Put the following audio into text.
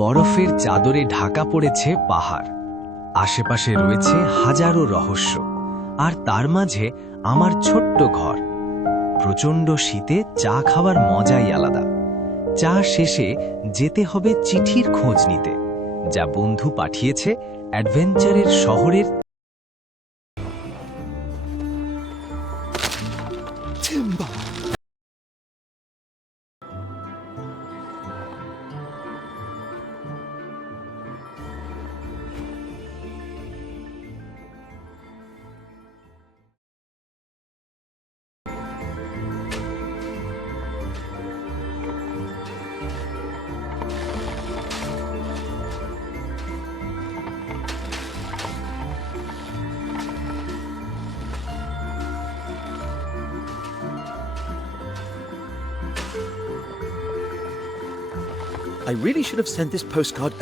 বরফের চাদরে ঢাকা পড়েছে পাহাড়, আশেপাশে রয়েছে হাজারো রহস্য, আর তার মাঝে আমার ছোট্ট ঘর। প্রচণ্ড শীতে চা খাওয়ার মজাই আলাদা। চা শেষে যেতে হবে চিঠির খোঁজ নিতে, যা বন্ধু পাঠিয়েছে অ্যাডভেঞ্চারের শহরের। I really should have sent this postcard